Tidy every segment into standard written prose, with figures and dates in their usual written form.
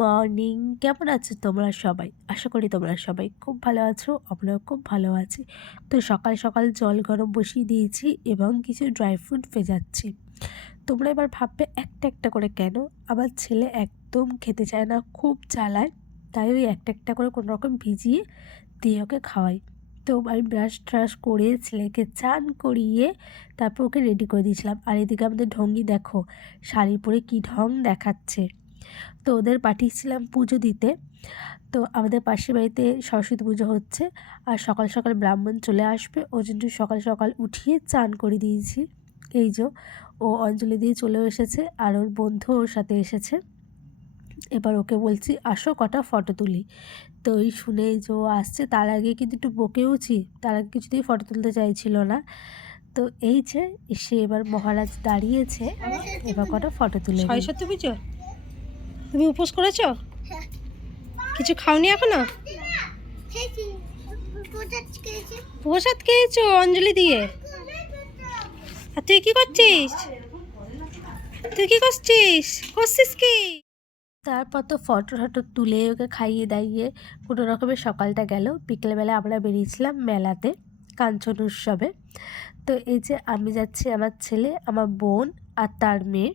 Morning, কেমন আছো তোমরা সবাই? আশা করি তোমরা সবাই খুব ভালো আছো, আমরাও খুব ভালো আছি। তো সকাল সকাল জল গরম বসিয়ে দিয়েছি এবং কিছু ড্রাই ফ্রুট ভেজাচ্ছি। তোমরা এবার ভাববে একটা একটা করে কেন? আমার ছেলে একদম খেতে চায় না, খুব জ্বালায়, তাই ওই একটা একটা করে কোনো রকম ভিজিয়ে দিয়ে ওকে খাওয়াই। তো আমি ব্রাশ ট্রাশ করে ছেলেকে চান করিয়ে তারপর ওকে রেডি করে দিয়েছিলাম। আর এদিকে আমাদের ঢঙ্গি দেখো, শাড়ি পরে কী ঢং দেখাচ্ছে। তো ওদের পাঠিয়েছিলাম পুজো দিতে। তো আমাদের পাশের বাড়িতে সরস্বতী পুজো হচ্ছে, আর সকাল সকাল ব্রাহ্মণ চলে আসবে, ওই জন্য সকাল সকাল উঠিয়ে চান করে দিয়েছি। এই যে ও অঞ্জলি দিয়ে চলেও এসেছে, আর ওর বন্ধু ওর সাথে এসেছে। এবার ওকে বলছি আসো কটা ফটো তুলি। তো ওই শুনেই যে ও আসছে, তার আগে কিন্তু একটু বকেওছি, তার আগে কিছুতেই ফটো তুলতে চাইছিল না। তো এই যে সে এবার মহারাজ দাঁড়িয়েছে, এবার কটা ফটো তুলে নিই। সরস্বতী পুজো তুমি উপোস করেছো? কিছু খাওনি এখনো? প্রসাদ খেয়েছো অঞ্জলি দিয়ে। আর তুই কি করছিস? করছিস কি? তারপর তো ফটো টটো তুলে ওকে খাইয়ে দাইয়ে কোনো রকমের সকালটা গেল। বিকেলবেলা আমরা বেরিয়েছিলাম মেলাতে, কাঞ্চন উৎসবে। তো এই যে আমি যাচ্ছি, আমার ছেলে, আমার বোন আর তার মেয়ে।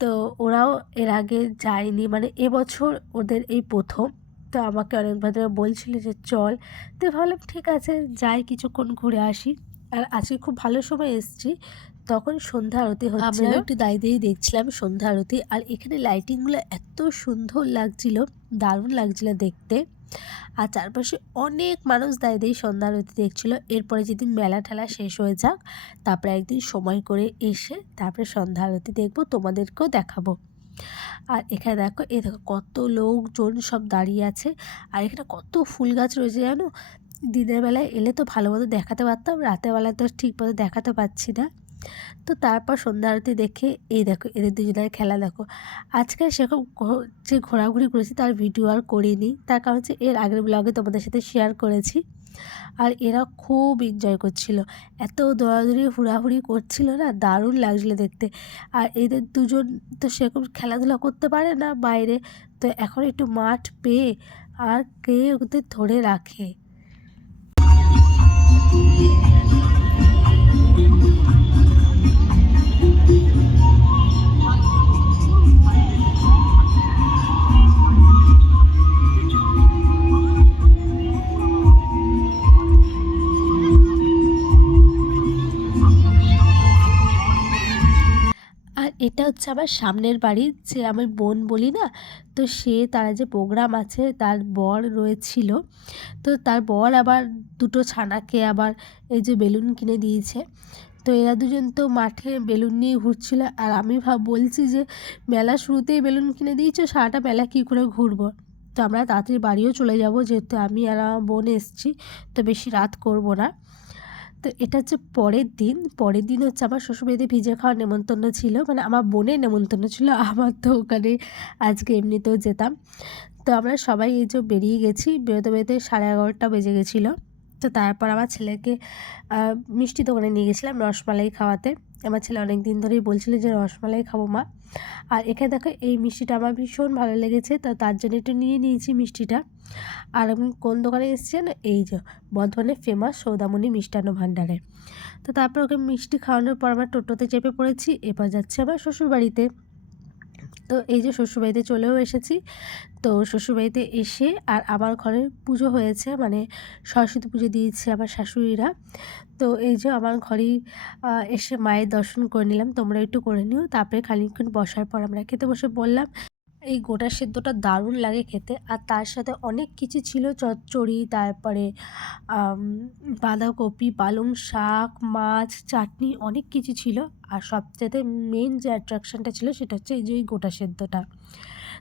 তো ওরাও এর আগে যায়নি, মানে এবছর ওদের এই প্রথম। তো আমাকে অনেকবার ধরে বলছিল যে চল। তো ভাবলাম ঠিক আছে যাই, কিছুক্ষণ ঘুরে আসি। আর আজকে খুব ভালো সময় এসেছি, তখন সন্ধ্যা আরতি হচ্ছিল। আমরা একটু দাঁড়িয়ে দেখছিলাম সন্ধ্যা আরতি, আর এখানে লাইটিংগুলো এত সুন্দর লাগছিল, দারুণ লাগছিল দেখতে। আর চারপাশে অনেক মানুষ দাঁড়িয়ে সন্ধ্যা আরতি দেখছিল। এরপরে যেদিন মেলা ঠেলা শেষ হয়ে যাক, তারপরে একদিন সময় করে এসে তারপরে সন্ধ্যা আরতি দেখবো, তোমাদেরকেও দেখাবো। আর এখানে দেখো, এই দেখো কত লোকজন সব দাঁড়িয়ে আছে। আর এখানে কত ফুল গাছ রয়েছে জানো। দিনের বেলায় এলে তো ভালো মতো দেখাতে পারতাম, রাতের বেলা তো ঠিক মতো দেখাতে পারছি না। তো তারপর সন্ধ্যা আরতি দেখে এই দেখো এদের দুজনের খেলা দেখো। আজকে সেরকম যে ঘোরাঘুরি করেছি তার ভিডিও আর করিনি, তার কারণ হচ্ছে এর আগের ব্লগে তোমাদের সাথে শেয়ার করেছি। আর এরা খুব এনজয় করছিল, এত দৌড়াদৌড়ি হুড়াহুড়ি করছিল না, দারুণ লাগছিলো দেখতে। আর এদের দুজন তো সেরকম খেলাধুলা করতে পারে না বাইরে, তো এখন একটু মাঠ পেয়ে আর কে ওদের ধরে রাখে। আর এটা হচ্ছে আমার সামনের বাড়ির, যে আমি বোন বলি না, তো সে তারা যে প্রোগ্রাম আছে তার বর রয়েছিল। তো তার বর আবার দুটো ছানাকে আবার এই যে বেলুন কিনে দিয়েছে। তো এরা দুজন তো মাঠে বেলুন নিয়ে ঘুরছিল, আর আমি বলছি যে মেলা শুরুতেই বেলুন কিনে দিয়েছো, সারাটা মেলা কী করে ঘুরবো। তো আমরা তাড়াতাড়ি বাড়িও চলে যাব, যেহেতু আমি আর আমার বোন এসেছি, তো বেশি রাত করব না। তো এটা হচ্ছে পরের দিন হচ্ছে আমার শ্বশুরবাড়িতে ভিজে খাওয়ার নেমন্তন্ন ছিল, মানে আমার বোনের নেমন্তন্ন ছিল, আমার তো ওখানে আজকে এমনিতেও যেতাম। তো আমরা সবাই এই যে বেরিয়ে গেছি, বেরোতে বেরোতে 11:30 বেজে গেছিলো। তো তারপর আমার ছেলেকে মিষ্টি দোকানে নিয়ে গেছিলাম রসমালাই খাওয়াতে। আমার ছেলে অনেক দিন ধরেই বলছিল যে রসমালাই খাবো মা। আর এখানে দেখো এই মিষ্টিটা আমার ভীষণ ভালো লেগেছে, তো তার জন্য একটু নিয়ে নিয়েছি মিষ্টিটা। আর আমি কোন দোকানে এসেছি না, এই যে বর্ধমানে ফেমাস সৌদামণি মিষ্টান্ন ভাণ্ডারে। তো তারপর ওকে মিষ্টি খাওয়ানোর পর আমার টোটোতে চেপে পড়েছি, এবার যাচ্ছি আমার শ্বশুরবাড়িতে। তো এই যে শ্বশুরবাড়িতে চলেও এসেছি। তো শ্বশুরবাড়িতে এসে আর আমার ঘরে পুজো হয়েছে, মানে সরস্বতী পুজো দিয়েছে আমার শাশুড়িরা। তো এই যে আমার ঘরেই এসে মায়ের দর্শন করে নিলাম, তোমরা একটু করে নিও। তারপরে খানিকক্ষণ বসার পর আমরা খেতে বসে পড়লাম। এই গোটা সেদ্ধটা দারুণ লাগে খেতে, আর তার সাথে অনেক কিছু ছিল, চচ্চড়ি, তারপরে বাঁধাকপি, পালং শাক, মাছ, চাটনি, অনেক কিছু ছিল। আর সবচেয়ে মেন যে অ্যাট্রাকশানটা ছিল সেটা হচ্ছে এই যে এই গোটা সেদ্ধটা।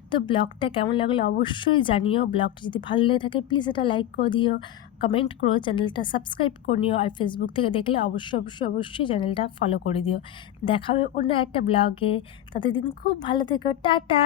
তো ব্লগটা কেমন লাগলো অবশ্যই জানিও। ব্লগটা যদি ভালো লেগে থাকে প্লিজ এটা লাইক করে দিও, কমেন্ট করো, চ্যানেলটা সাবস্ক্রাইব করে নিও। আর ফেসবুক থেকে দেখলে অবশ্যই চ্যানেলটা ফলো করে দিও। দেখা হবে অন্য একটা ব্লগে, ততদিন খুব ভালো থেকো, টাটা।